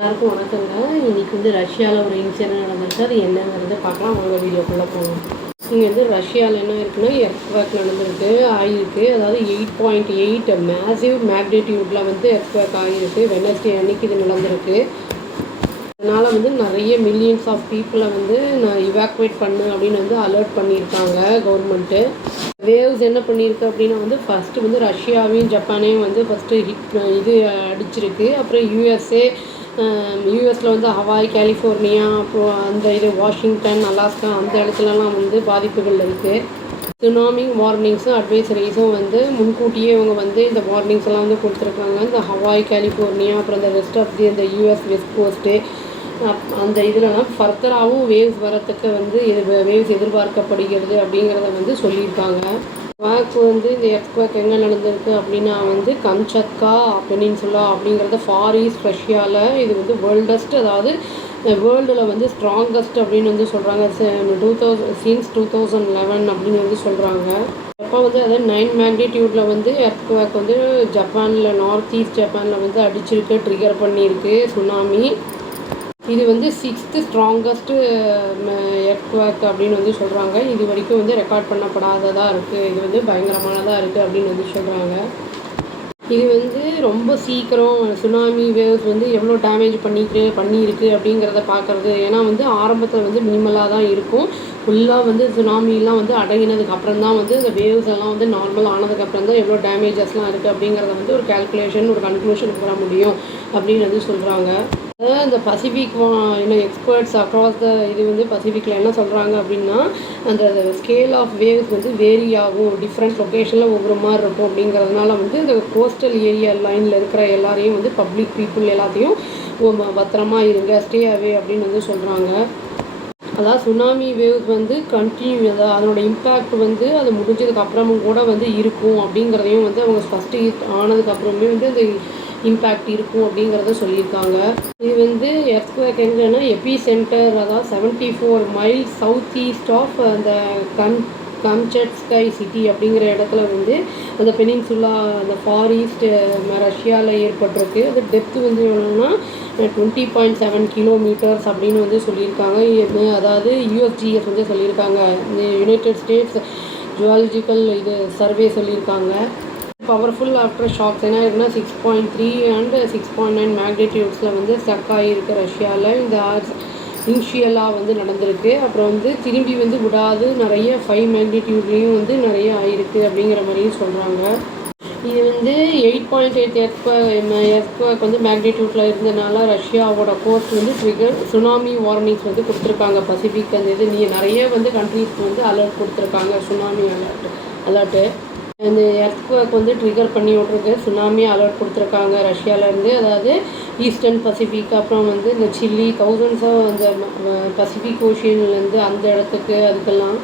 எல்லாருக்கும் வணக்கங்க. இன்றைக்கி வந்து ரஷ்யாவில் ஒரு இன்சிடென்ட் நடந்திருக்கு. அது என்னங்கிறத பார்க்கலாம். வாங்க வீடியோக்குள்ளே போகணும். இங்கே வந்து ரஷ்யாவில் என்ன இருக்குன்னா, எர்த்குவேக் நடந்திருக்கு ஆகியிருக்கு. அதாவது 8.8 மேசிவ் மேக்னிடியூடில் வந்து எர்த்குவேக் ஆகியிருக்கு. வெட்னஸ்டே அன்னைக்கு இது நடந்திருக்கு. அதனால் வந்து நிறைய மில்லியன்ஸ் ஆஃப் பீப்புளை வந்து நான் இவாக்குவேட் பண்ணு அப்படின்னு வந்து அலர்ட் பண்ணியிருக்காங்க கவர்மெண்ட்டு. வேவ்ஸ் என்ன பண்ணியிருக்கு அப்படின்னா வந்து ஃபஸ்ட்டு வந்து ரஷ்யாவையும் ஜப்பானையும் வந்து ஃபஸ்ட்டு இது அடிச்சிருக்கு. அப்புறம் யூஎஸில் வந்து ஹவாய், கலிஃபோர்னியா, அப்புறம் அந்த வாஷிங்டன், அலாஸ்கா அந்த இடத்துலலாம் வந்து பாதிப்புகள் இருக்குது. சுனாமி வார்னிங்ஸும் அட்வைசரிஸும் வந்து முன்கூட்டியே இவங்க வந்து இந்த வார்னிங்ஸ் எல்லாம் வந்து கொடுத்துருக்காங்க. இந்த ஹவாய், கலிஃபோர்னியா, அப்புறம் இந்த ரெஸ்ட் ஆஃப் இந்த யூஎஸ் வெஸ்ட் கோஸ்ட்டு அந்த இதுலலாம் ஃபர்தராகவும் வேவ்ஸ் வரத்துக்கு வந்து வேவ்ஸ் எதிர்பார்க்கப்படுகிறது அப்படிங்கிறத வந்து சொல்லியிருக்காங்க. குவாக் வந்து இந்த எர்த்குவேக் எங்கே நடந்திருக்கு அப்படின்னா வந்து கம்சத்கா பெனின்சுலா அப்படிங்கிறத ஃபார் ஈஸ்ட் ரஷ்யாவில். இது வந்து வேர்ல்டஸ்ட், அதாவது வேர்ல்டில் வந்து ஸ்ட்ராங்கஸ்ட் அப்படின்னு வந்து சொல்கிறாங்க. 2011 அப்படின்னு வந்து சொல்கிறாங்க. அப்போ வந்து அதாவது 9 மேக்னிடியூடில் வந்து எர்த்குவேக் வந்து ஜப்பானில், நார்த் ஈஸ்ட் ஜப்பானில் வந்து அடிச்சிருக்கு, ட்ரிகர் பண்ணியிருக்கு சுனாமி. இது வந்து 6th ஸ்ட்ராங்கஸ்ட்டு எர்த்குவேக் அப்படின்னு வந்து சொல்கிறாங்க. இது வரைக்கும் வந்து ரெக்கார்ட் பண்ணப்படாததாக இருக்குது. இது வந்து பயங்கரமானதாக இருக்குது அப்படின்னு வந்து சொல்கிறாங்க. இது வந்து ரொம்ப சீக்கிரம் சுனாமி வேவ்ஸ் வந்து எவ்வளோ டேமேஜ் பண்ணியிருக்கு அப்படிங்கிறத பார்க்குறது. ஏன்னா வந்து ஆரம்பத்தில் வந்து மினிமலாக தான் இருக்கும். ஃபுல்லாக வந்து சுனாமிலாம் வந்து அடங்கினதுக்கு அப்புறம் தான் வந்து இந்த வேவ்ஸ் எல்லாம் வந்து நார்மல் ஆனதுக்கப்புறம் தான் எவ்வளோ டேமேஜஸ்லாம் இருக்குது அப்படிங்கிறத வந்து ஒரு கேல்குலேஷன், ஒரு கன்க்ளூஷனுக்கு வர முடியும் அப்படின்னு வந்து சொல்கிறாங்க. அதாவது இந்த பசிபிக் எக்ஸ்பர்ட்ஸ் அக்ராஸ் இது வந்து பசிபிக்கில் என்ன சொல்கிறாங்க அப்படின்னா, அந்த ஸ்கேல் ஆஃப் வேவ்ஸ் வந்து வேரி ஆகும், டிஃப்ரெண்ட் லொக்கேஷனில் ஒவ்வொரு மாதிரி இருக்கும். அப்படிங்கிறதுனால வந்து இந்த கோஸ்டல் ஏரியா லைனில் இருக்கிற எல்லாரையும் வந்து பப்ளிக் பீப்புள் எல்லாத்தையும் பத்திரமா இருங்க, ஸ்டே அவே அப்படின்னு வந்து சொல்கிறாங்க. அதாவது சுனாமி வேவ்ஸ் வந்து கண்டினியூ, அதாவது அதனோட இம்பேக்ட் வந்து அது முடிஞ்சதுக்கு அப்புறமும் கூட வந்து இருக்கும் அப்படிங்கிறதையும் வந்து அவங்க ஃபஸ்ட்டு ஆனதுக்கப்புறமே வந்து அந்த இம்பேக்ட் இருக்கும் அப்படிங்கிறத சொல்லியிருக்காங்க. இது வந்து எர்த்குவேக் எங்கன்னா எபி சென்டர், அதாவது 74 மைல்ஸ் சவுத் ஈஸ்ட் ஆஃப் அந்த கம்சட்ஸ்கை சிட்டி அப்படிங்கிற இடத்துல வந்து அந்த பெனின்சுலா, அந்த ஃபார் ஈஸ்ட் ரஷ்யாவில் ஏற்பட்டிருக்கு. அது டெப்த்து வந்து எவ்வளோன்னா 20.7 கிலோமீட்டர்ஸ் அப்படின்னு வந்து சொல்லியிருக்காங்க. அதாவது யூஎஸ்ஜிஎஸ் வந்து சொல்லியிருக்காங்க, இந்த யுனைடெட் ஸ்டேட்ஸ் ஜுவாலஜிக்கல் சர்வே சொல்லியிருக்காங்க. பவர்ஃபுல் ஆஃப்டர் ஷாக்ஸ் என்ன இருக்குன்னா 6.3 அண்ட் 6.9 மேக்னிடியூட்ஸில் வந்து ஸ்டக் ஆகியிருக்கு ரஷ்யாவில். இந்த இனிஷியலாக வந்து நடந்திருக்கு. அப்புறம் வந்து திரும்பி வந்து விடாது நிறைய 5 மேக்னிடியூட்லேயும் வந்து நிறைய ஆகிருக்கு அப்படிங்கிற மாதிரியும் சொல்கிறாங்க. இது வந்து 8.8 எர்த்குவேக் வந்து மேக்னிடியூட்டில் இருந்ததுனால ரஷ்யாவோட கோஸ்ட் வந்து ட்ரிகர் சுனாமி வார்னிங்ஸ் வந்து கொடுத்துருக்காங்க. பசிபிக் அந்த நிறைய வந்து கண்ட்ரீஸ்க்கு வந்து அலர்ட் கொடுத்துருக்காங்க, சுனாமி அலர்ட்டு. இந்த எர்த்குவேக் வந்து ட்ரிகர் பண்ணி விட்ருக்கு, சுனாமி அலர்ட் கொடுத்துருக்காங்க ரஷ்யாவிலேருந்து. அதாவது ஈஸ்டர்ன் பசிபிக், அப்புறம் வந்து இந்த சில்லி, தௌசண்ட்ஸாக அந்த பசிபிக் ஓஷியன்லேருந்து அந்த இடத்துக்கு அதுக்கெல்லாம்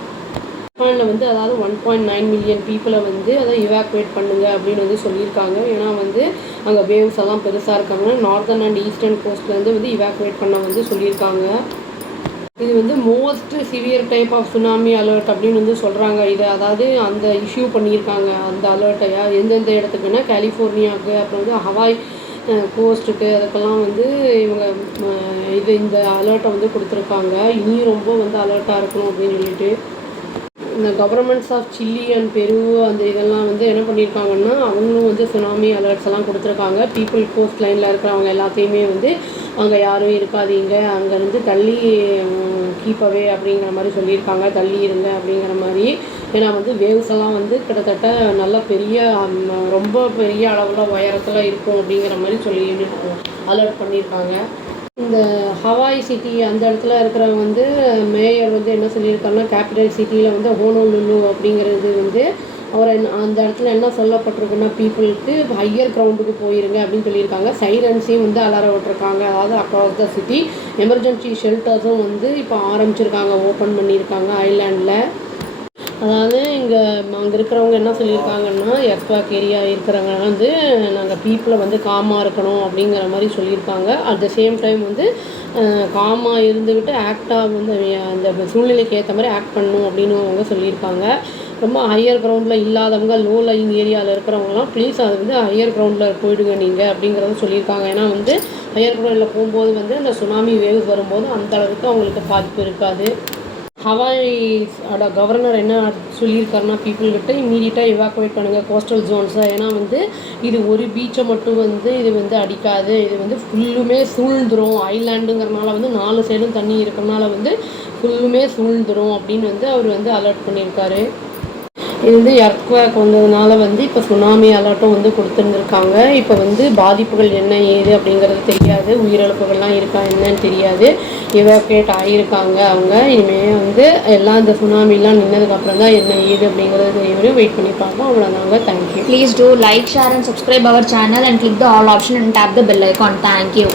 ஜப்பானில் வந்து அதாவது 1.9 மில்லியன் பீப்புளை வந்து அதை இவாக்குவேட் பண்ணுங்க அப்படின்னு வந்து சொல்லியிருக்காங்க. ஏன்னா வந்து அங்கே வேவ்ஸ் எல்லாம் பெருசாக இருக்காங்க. நார்தர்ன் அண்ட் ஈஸ்டர்ன் கோஸ்ட்லேருந்து வந்து இவாக்குவேட் பண்ண வந்து சொல்லியிருக்காங்க. இது வந்து most severe type of tsunami alert அப்படின்னு வந்து சொல்கிறாங்க. இது அதாவது அந்த இஷ்யூ பண்ணியிருக்காங்க அந்த அலர்ட்டையா எந்தெந்த இடத்துக்குன்னா கலிஃபோர்னியாவுக்கு, அப்புறம் வந்து ஹவாய் கோஸ்ட்டுக்கு, அதுக்கெல்லாம் வந்து இவங்க இந்த அலர்ட்டை வந்து கொடுத்துருக்காங்க. இனியும் ரொம்ப வந்து அலர்ட்டாக இருக்கணும் அப்படின்னு சொல்லிட்டு இந்த கவர்மெண்ட்ஸ் ஆஃப் சில்லி அண்ட் பெரு அந்த இதெல்லாம் வந்து என்ன பண்ணியிருக்காங்கன்னா அவங்களும் வந்து சுனாமி அலர்ட்ஸ் எல்லாம் கொடுத்துருக்காங்க. பீப்புள் கோஸ்ட் லைனில் இருக்கிறவங்க எல்லாத்தையுமே வந்து அங்கே யாரும் இருக்காதீங்க, அங்கேருந்து தள்ளி கீப்பவே அப்படிங்கிற மாதிரி சொல்லியிருக்காங்க, தள்ளி இருங்க அப்படிங்கிற மாதிரி. ஏன்னா வந்து வேவ்ஸ் எல்லாம் வந்து கிட்டத்தட்ட நல்ல பெரிய ரொம்ப பெரிய அளவில் உயரத்தில் இருக்கும் அப்படிங்கிற மாதிரி அலர்ட் பண்ணியிருக்காங்க. இந்த ஹவாய் சிட்டி அந்த இடத்துல இருக்கிறவங்க வந்து மேயர் வந்து என்ன சொல்லியிருக்காங்கன்னா, கேபிட்டல் சிட்டியில் வந்து ஹோனோலுலு அப்படிங்கிறது வந்து அவர் அந்த இடத்துல என்ன சொல்லப்பட்டிருக்குன்னா, பீப்புளுக்கு ஹையர் கிரவுண்டுக்கு போயிருங்க அப்படின்னு சொல்லியிருக்காங்க. சைரன்ஸையும் வந்து அலற விட்டுருக்காங்க. அதாவது அக்ராஸ் த சிட்டி எமர்ஜென்சி ஷெல்டர்ஸும் வந்து இப்போ ஆரம்பிச்சிருக்காங்க, ஓப்பன் பண்ணியிருக்காங்க ஐலாண்டில். அதாவது அங்கே இருக்கிறவங்க என்ன சொல்லியிருக்காங்கன்னா, எர்த்குவேக் ஏரியா இருக்கிறவங்க வந்து நாங்கள் பீப்புளை வந்து காமாக இருக்கணும் அப்படிங்கிற மாதிரி சொல்லியிருக்காங்க. அட் த சேம் டைம் வந்து காமாக இருந்துக்கிட்டு ஆக்டாக வந்து அந்த சூழ்நிலைக்கு ஏற்ற மாதிரி ஆக்ட் பண்ணணும் அப்படின்னு அவங்க சொல்லியிருக்காங்க. ரொம்ப ஹையர் கிரவுண்டில் இல்லாதவங்க, லோ லையிங் ஏரியாவில் இருக்கிறவங்கலாம் ப்ளீஸ் அது வந்து ஹையர் கிரவுண்டில் போயிடுங்க நீங்கள் அப்படிங்கிறத சொல்லியிருக்காங்க. ஏன்னா வந்து ஹையர் கிரவுண்டில் போகும்போது வந்து அந்த சுனாமி வேவ்ஸ் வரும்போது அந்த அளவுக்கு அவங்களுக்கு பாதிப்பு இருக்காது. ஹவாயோட கவர்னர் என்ன சொல்லியிருக்காருன்னா, பீப்புள்கிட்ட இம்மீடியட்டாக எவாக்குவேட் பண்ணுங்கள் கோஸ்டல் ஜோன்ஸை. ஏன்னா வந்து இது ஒரு பீச்சை மட்டும் வந்து இது வந்து அடிக்காது, இது வந்து ஃபுல்லுமே சூழ்ந்துடும். ஐலாண்டுங்கிறனால வந்து 4 சைடும் தண்ணி இருக்கிறனால வந்து ஃபுல்லுமே சூழ்ந்துடும் அப்படின்னு வந்து அவர் வந்து அலர்ட் பண்ணியிருக்காரு. இது வந்து எர்த்குவேக் வந்ததுனால வந்து இப்போ சுனாமி அலர்ட்டும் வந்து கொடுத்துருந்துருக்காங்க. இப்போ வந்து பாதிப்புகள் என்ன ஏது அப்படிங்கிறது தெரியாது, உயிரிழப்புகள்லாம் இருக்கா என்னன்னு தெரியாது. எவாக்குவேட் ஆகியிருக்காங்க அவங்க. இனிமேல் வந்து எல்லாம் இந்த சுனாமிலாம் நின்னதுக்கப்புறம் தான் என்ன ஏது அப்படிங்கிறது தெரியவரையும் வெயிட் பண்ணி பார்ப்போம். அவ்வளோதாங்க. Thank you. Please do like, share and subscribe our channel and click the all option and tap the bell icon. Thank you.